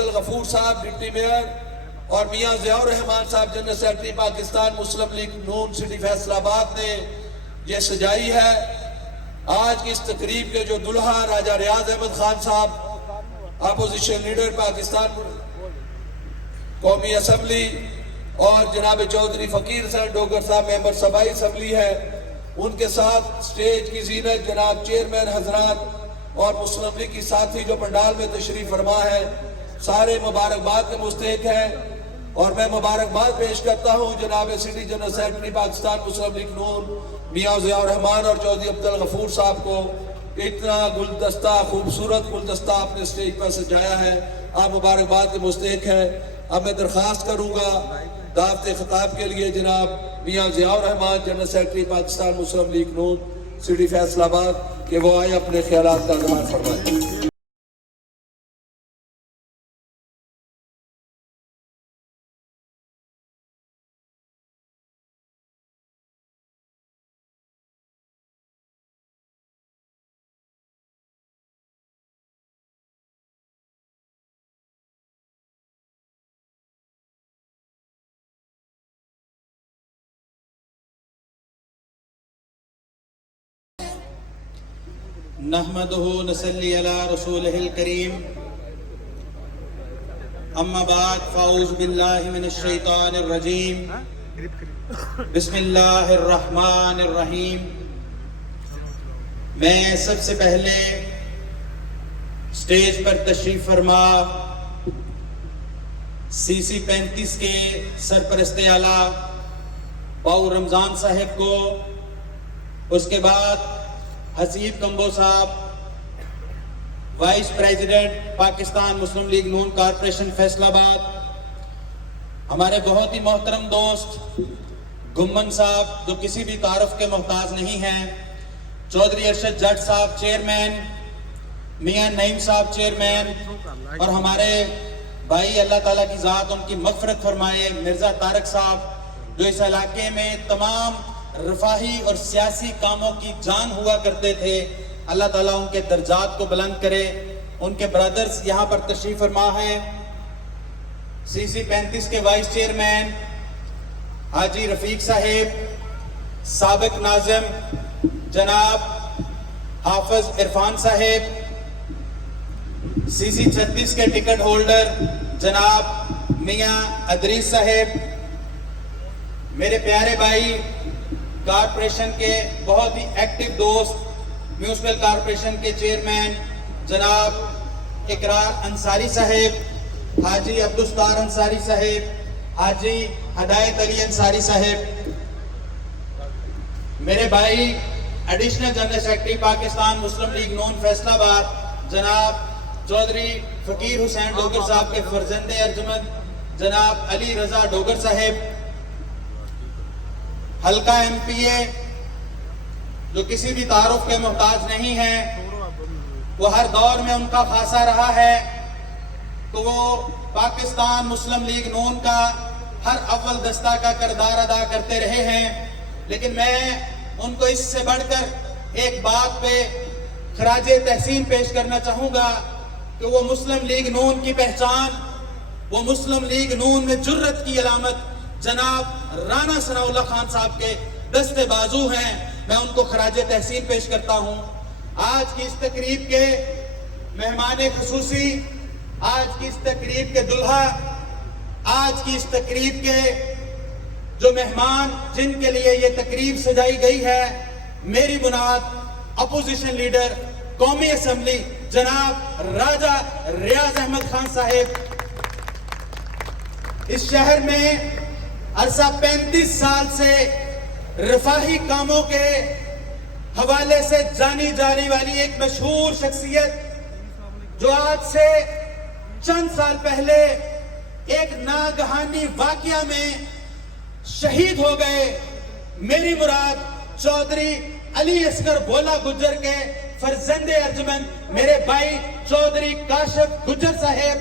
عبدالغفور صاحب deputy mayor اور میاں ضیاء الرحمان صاحب جنرل سیکرٹری پاکستان مسلم لیگ نون سٹی فیصل آباد نے یہ سجائی ہے۔ آج کی اس تقریب کے جو دلہا راجہ ریاض احمد خان صاحب اپوزیشن لیڈر پاکستان قومی اسمبلی اور جناب چودھری فقیر حسین ڈوگر صاحب ممبر صوبائی اسمبلی ہے، ان کے ساتھ سٹیج کی زینت جناب چیئرمین حضرات اور مسلم لیگ کی ساتھی جو پنڈال میں تشریف فرما ہے، سارے مبارکباد کے مستحق ہیں۔ اور میں مبارکباد پیش کرتا ہوں جناب سٹی جنرل سیکرٹری پاکستان مسلم لیگ نون میاں ضیاء الرحمان اور چودھری عبدالغفور صاحب کو، اتنا گلدستہ خوبصورت گلدستہ اپنے سٹیج پر سجایا ہے، آپ مبارکباد کے مستحق ہیں۔ اب میں درخواست کروں گا دعوت خطاب کے لیے جناب میاں ضیاء الرحمان جنرل سیکرٹری پاکستان مسلم لیگ نون سٹی فیصل آباد کہ وہ آئے اپنے خیالات کا اظہار فرمائیں۔ نحمده نصلی علی رسولہ الکریم، اما بعد فاعوذ باللہ من الشیطان الرجیم، بسم اللہ الرحمن الرحیم۔ میں سب سے پہلے سٹیج پر تشریف فرما CC35 کے سرپرست اعلیٰ باؤ رمضان صاحب کو، اس کے بعد حسیب کمبو صاحب وائس پریزیڈنٹ پاکستان مسلم لیگ نون کارپوریشن فیصل آباد، ہمارے بہت ہی محترم دوست گمن صاحب جو کسی بھی تعارف کے محتاج نہیں ہیں، چودھری ارشد جٹ صاحب چیئرمین، میاں نعیم صاحب چیئرمین، اور ہمارے بھائی اللہ تعالیٰ کی ذات ان کی مغفرت فرمائے مرزا طارق صاحب جو اس علاقے میں تمام رفاہی اور سیاسی کاموں کی جان ہوا کرتے تھے، اللہ تعالیٰ ان کے درجات کو بلند کرے۔ ان کے برادرز یہاں پر تشریف فرما ہے، CC35 کے وائس چیئرمین حاجی رفیق صاحب، سابق ناظم جناب حافظ عرفان صاحب، CC36 کے ٹکٹ ہولڈر جناب میاں ادریس صاحب، میرے پیارے بھائی کارپوریشن کے بہت ہی ایکٹیو دوست میونسپل کارپوریشن کے چیئرمین جناب اقرار انصاری صاحب، حاجی عبدالستار انصاری صاحب، حاجی ہدایت علی انصاری صاحب، میرے بھائی ایڈیشنل جنرل سیکرٹری پاکستان مسلم لیگ نون فیصل آباد جناب چودھری فقیر حسین ڈوگر صاحب کے فرزند ارجمند جناب علی رضا ڈوگر صاحب، حلقہ MPA جو کسی بھی تعارف کے محتاج نہیں ہیں، وہ ہر دور میں ان کا خاصہ رہا ہے، تو وہ پاکستان مسلم لیگ نون کا ہر اول دستہ کا کردار ادا کرتے رہے ہیں، لیکن میں ان کو اس سے بڑھ کر ایک بات پہ خراج تحسین پیش کرنا چاہوں گا کہ وہ مسلم لیگ نون کی پہچان، وہ مسلم لیگ نون میں جرت کی علامت جناب رانا ثناء اللہ خان صاحب کے دستے بازو ہیں، میں ان کو خراج تحسین پیش کرتا ہوں۔ آج کی اس تقریب کے مہمان خصوصی، آج کی اس تقریب کے دلہا، آج کی اس تقریب کے جو مہمان جن کے لیے یہ تقریب سجائی گئی ہے، میری بنیاد اپوزیشن لیڈر قومی اسمبلی جناب راجہ ریاض احمد خان صاحب، اس شہر میں عرصہ 35 سال سے رفاہی کاموں کے حوالے سے جانی جانے والی ایک مشہور شخصیت جو آج سے چند سال پہلے ایک ناگہانی واقعہ میں شہید ہو گئے، میری مراد چودھری علی اصغر بھولا گجر کے فرزند ارجمند میرے بھائی چودھری کاشف گجر صاحب،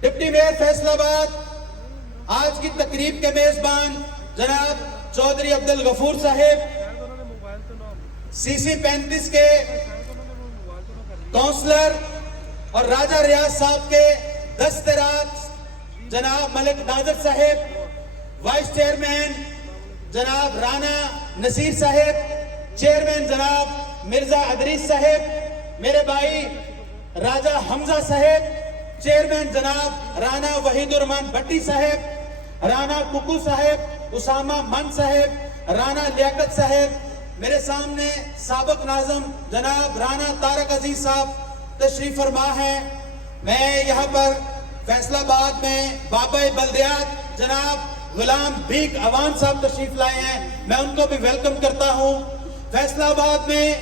ڈپٹی میئر فیصل آباد، آج کی تقریب کے میزبان جناب چودھری عبدالغفور صاحب، CC35 کے کونسلر اور راجہ ریاض صاحب کے دسترات جناب ملک ناظر صاحب، وائس چیئرمین جناب رانا نصیر صاحب، چیئرمین جناب مرزا ادریس صاحب، میرے بھائی راجہ حمزہ صاحب، چیئرمین جناب رانا وحید الرحمان بٹی صاحب، رانا ککو صاحب، اسامہ من صاحب، رانا لیاقت صاحب، میرے سامنے سابق ناظم جناب رانا طارق عزیز صاحب تشریف فرما ہے. میں یہاں پر فیصل آباد میں بابا بلدیات جناب غلام بیگ عوان صاحب تشریف لائے ہیں، میں ان کو بھی ویلکم کرتا ہوں. فیصل آباد میں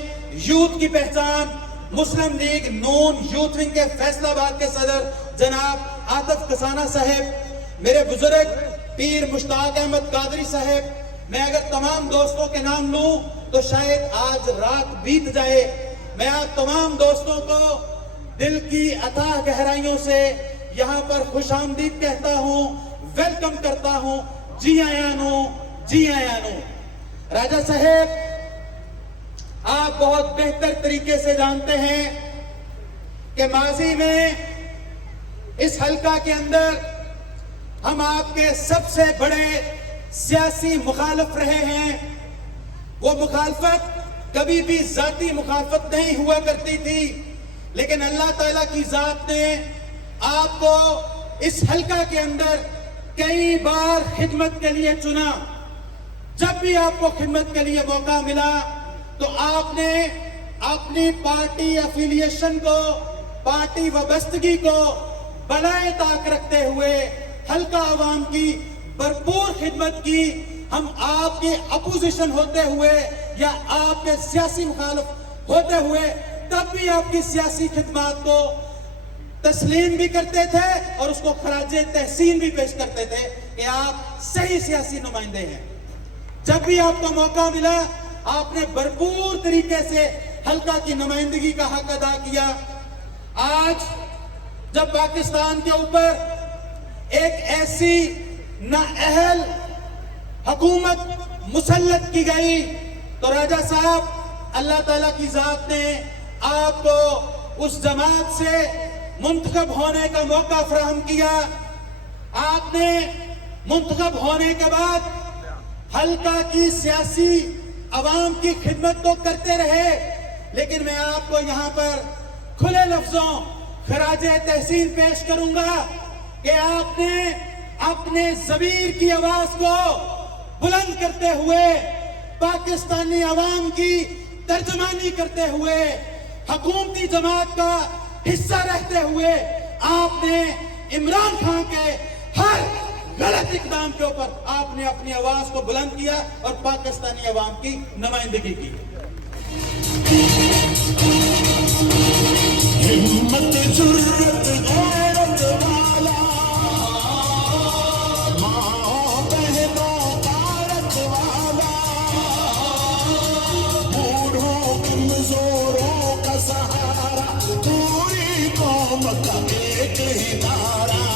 یوتھ کی پہچان مسلم لیگ نون یوتھ ونگ کے فیصل آباد کے صدر جناب عاطف کسانہ صاحب، میرے بزرگ پیر مشتاق احمد قادری صاحب. میں اگر تمام دوستوں کے نام لوں تو شاید آج رات بیت جائے. میں آپ تمام دوستوں کو دل کی اتھاہ گہرائیوں سے یہاں پر خوش آمدید کہتا ہوں، ویلکم کرتا ہوں. جی آیاں نو، جی آیاں نو. راجہ صاحب، آپ بہت بہتر طریقے سے جانتے ہیں کہ ماضی میں اس حلقہ کے اندر ہم آپ کے سب سے بڑے سیاسی مخالف رہے ہیں. وہ مخالفت کبھی بھی ذاتی مخالفت نہیں ہوا کرتی تھی، لیکن اللہ تعالیٰ کی ذات نے آپ کو اس حلقہ کے اندر کئی بار خدمت کے لیے چنا. جب بھی آپ کو خدمت کے لیے موقع ملا تو آپ نے اپنی پارٹی افیلیشن کو، پارٹی وابستگی کو بالائے طاق رکھتے ہوئے حلقہ عوام کی بھرپور خدمت کی. ہم آپ کے اپوزیشن ہوتے ہوئے یا آپ کے سیاسی مخالف ہوتے ہوئے تب بھی آپ کی سیاسی خدمات کو تسلیم بھی کرتے تھے اور اس کو خراج تحسین بھی پیش کرتے تھے کہ آپ صحیح سیاسی نمائندے ہیں. جب بھی آپ کو موقع ملا آپ نے بھرپور طریقے سے حلقہ کی نمائندگی کا حق ادا کیا. آج جب پاکستان کے اوپر ایک ایسی نااہل حکومت مسلط کی گئی تو راجہ صاحب، اللہ تعالیٰ کی ذات نے آپ کو اس جماعت سے منتخب ہونے کا موقع فراہم کیا. آپ نے منتخب ہونے کے بعد حلقہ کی سیاسی عوام کی خدمت تو کرتے رہے، لیکن میں آپ کو یہاں پر کھلے لفظوں خراج تحسین پیش کروں گا کہ آپ نے اپنے ضمیر کی آواز کو بلند کرتے ہوئے، پاکستانی عوام کی ترجمانی کرتے ہوئے، حکومتی جماعت کا حصہ رہتے ہوئے آپ نے عمران خان کے ہر غلط اقدام کے اوپر آپ نے اپنی آواز کو بلند کیا اور پاکستانی عوام کی نمائندگی کی. ہمت جرت غیرت والا، ماں بہنوں غیرت والا، بوڑھوں کمزوروں کا سہارا، پوری قوم کا ایک ہی نعرہ.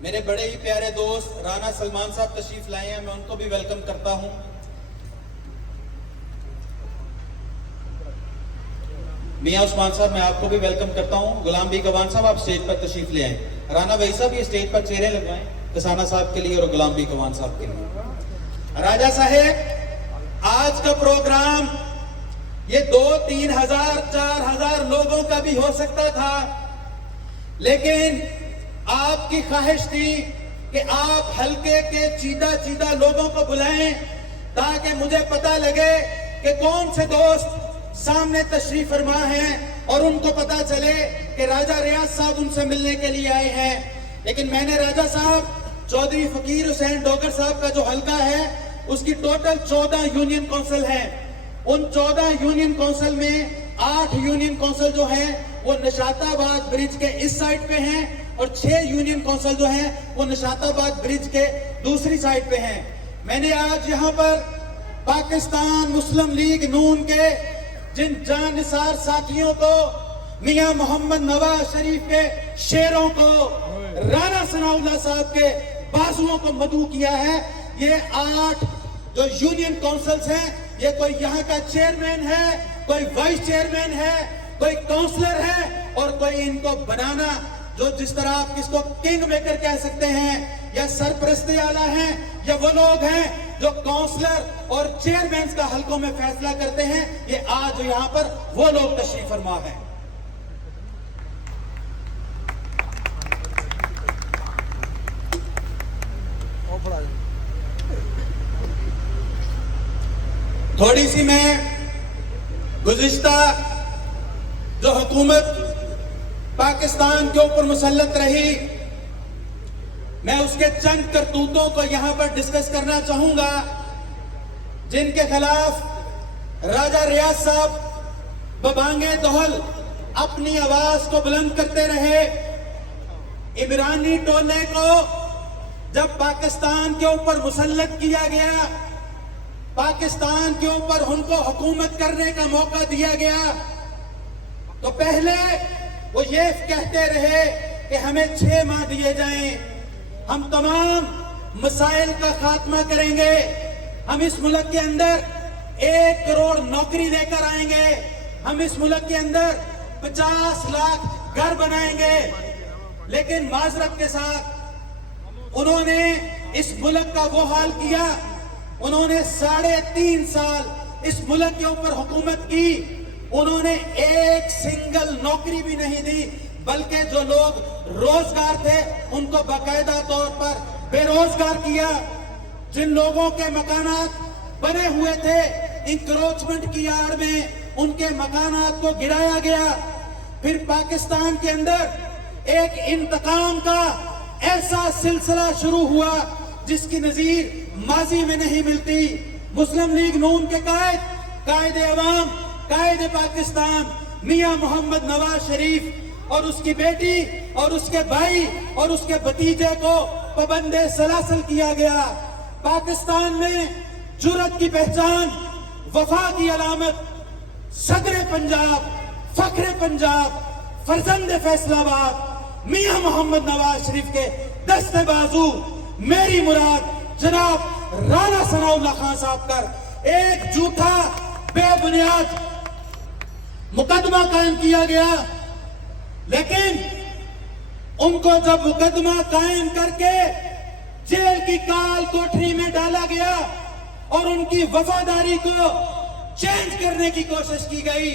میرے بڑے ہی پیارے دوست رانا سلمان صاحب تشریف لائے ہیں، میں ان کو بھی ویلکم کرتا ہوں. میاں عثمان صاحب، میں آپ کو بھی ویلکم کرتا ہوں. غلام بیگ عوان صاحب، آپ سٹیج پر تشریف لے آئیں. رانا بھائی صاحب یہ سٹیج پر چہرے لگوائیں کسانہ صاحب کے لیے اور غلام بیگ عوان صاحب کے لیے. راجہ صاحب، آج کا پروگرام یہ 2-3 ہزار 4 ہزار لوگوں کا بھی ہو سکتا تھا، لیکن آپ کی خواہش تھی کہ آپ حلقے کے چیدہ لوگوں کو بلائیں تاکہ مجھے پتہ لگے کہ کون سے دوست سامنے تشریف فرما ہیں اور ان کو پتہ چلے کہ راجہ ریاض صاحب ان سے ملنے کے لیے آئے ہیں. لیکن میں نے راجہ صاحب چودھری فقیر حسین ڈوگر صاحب کا جو حلقہ ہے اس کی ٹوٹل 14 یونین کونسل ہیں. ان 14 یونین کونسل میں 8 یونین کونسل جو ہیں وہ نشاط آباد برج کے اس سائٹ پہ ہیں اور 6 یونین کونسل جو ہیں وہ نشاط آباد برج کے دوسری سائٹ پہ ہیں. میں نے آج یہاں پر پاکستان مسلم لیگ نون کے جن جان نثار ساتھیوں کو، میاں محمد نواز شریف کے شیروں کو، رانا ثناء اللہ صاحب کے بازوؤں کو مدعو کیا ہے. یہ 8 جو یونین کونسلز ہیں یہ کوئی یہاں کا چیئرمین ہے, کوئی وائس چیئرمین ہے, کوئی کاؤنسلر ہے, اور کوئی ان کو بنانا, جو جس طرح آپ کس کو کنگ میکر کہہ سکتے ہیں یا سرپرستی والا ہیں, یا وہ لوگ ہیں جو کاؤنسلر اور چیئرمین کا حلقوں میں فیصلہ کرتے ہیں, یہ آج یہاں پر وہ لوگ تشریف فرما ہیں. تھوڑی سی میں گزشتہ جو حکومت پاکستان کے اوپر مسلط رہی, میں اس کے چند کرتوتوں کو یہاں پر ڈسکس کرنا چاہوں گا, جن کے خلاف راجہ ریاض صاحب ببانگ دہل اپنی آواز کو بلند کرتے رہے. عمرانی ٹولے کو جب پاکستان کے اوپر مسلط کیا گیا, پاکستان کے اوپر ان کو حکومت کرنے کا موقع دیا گیا, تو پہلے وہ یہ کہتے رہے کہ ہمیں 6 ماہ دیے جائیں, ہم تمام مسائل کا خاتمہ کریں گے, ہم اس ملک کے اندر 1 کروڑ نوکری لے کر آئیں گے, ہم اس ملک کے اندر 50 لاکھ گھر بنائیں گے. لیکن معذرت کے ساتھ انہوں نے اس ملک کا وہ حال کیا, انہوں نے 3.5 سال اس ملک کے اوپر حکومت کی, انہوں نے ایک سنگل نوکری بھی نہیں دی, بلکہ جو لوگ روزگار تھے ان کو باقاعدہ طور پر بے روزگار کیا. جن لوگوں کے مکانات بنے ہوئے تھے انکروچمنٹ کی آڑ میں ان کے مکانات کو گرایا گیا. پھر پاکستان کے اندر ایک انتقام کا ایسا سلسلہ شروع ہوا جس کی نظیر ماضی میں نہیں ملتی. مسلم لیگ نون کے قائد عوام, قائد پاکستان میاں محمد نواز شریف اور اس کی بیٹی اور اس کے بھائی اور اس کے بھتیجے کو پابند سلاسل کیا گیا. پاکستان میں جرأت کی پہچان, وفا کی علامت, صدر پنجاب, فخر پنجاب, فرزند فیصل آباد میاں محمد نواز شریف کے دست بازو میری مراد جناب رانا ثناء اللہ خان صاحب پر ایک جھوٹا بے بنیاد مقدمہ قائم کیا گیا. لیکن ان کو جب مقدمہ قائم کر کے جیل کی کال کوٹری میں ڈالا گیا اور ان کی وفاداری کو چینج کرنے کی کوشش کی گئی,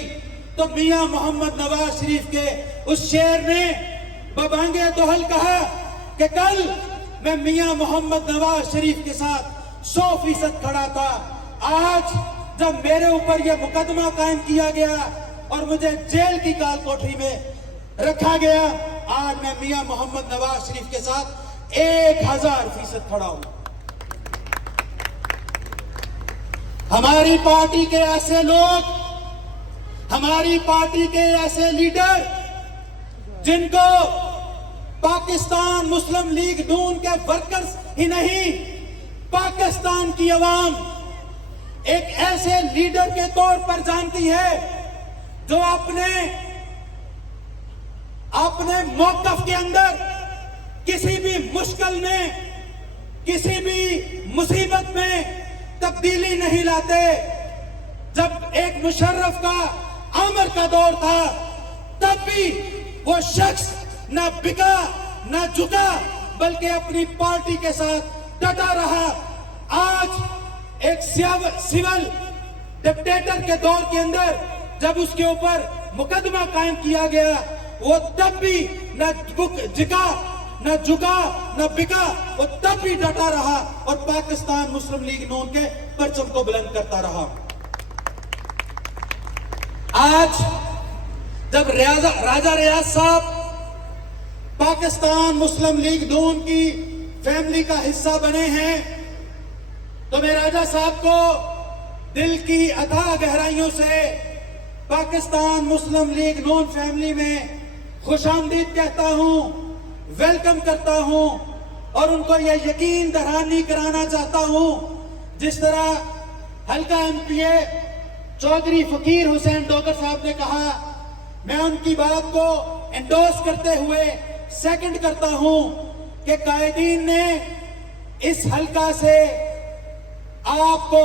تو میاں محمد نواز شریف کے اس شعر نے ببانگ دہل کہا کہ کل میں میاں محمد نواز شریف کے ساتھ 100% کھڑا تھا, آج جب میرے اوپر یہ مقدمہ قائم کیا گیا اور مجھے جیل کی کال کوٹری میں رکھا گیا, آج میں میاں محمد نواز شریف کے ساتھ 1000% کھڑا ہوں. ہماری پارٹی کے ایسے لوگ, ہماری پارٹی کے ایسے لیڈر جن کو پاکستان مسلم لیگ نون کے ورکرز ہی نہیں, پاکستان کی عوام ایک ایسے لیڈر کے طور پر جانتی ہے جو اپنے موقف کے اندر کسی بھی مشکل میں, کسی بھی مصیبت میں تبدیلی نہیں لاتے. جب ایک مشرف کا عامر کا دور تھا تب بھی وہ شخص نہ بکا نہ جھکا بلکہ اپنی پارٹی کے ساتھ ڈٹا رہا. آج ایک سول ڈکٹیٹر کے دور کے اندر جب اس کے اوپر مقدمہ قائم کیا گیا, وہ تب بھی نہ جھکا نہ بکا, وہ تب بھی ڈٹا رہا اور پاکستان مسلم لیگ نون کے پرچم کو بلند کرتا رہا. آج جب راجہ ریاض صاحب پاکستان مسلم لیگ نون کی فیملی کا حصہ بنے ہیں, تو میں راجہ صاحب کو دل کی اتھاہ گہرائیوں سے پاکستان مسلم لیگ نون فیملی میں خوش آمدید کہتا ہوں, ویلکم کرتا ہوں, اور ان کو یہ یقین دہانی کرانا چاہتا ہوں جس طرح حلقہ MPA چودھری فقیر حسین ڈوگر صاحب نے کہا, میں ان کی بات کو انڈورس کرتے ہوئے سیکنڈ کرتا ہوں کہ قائدین نے اس حلقہ سے آپ کو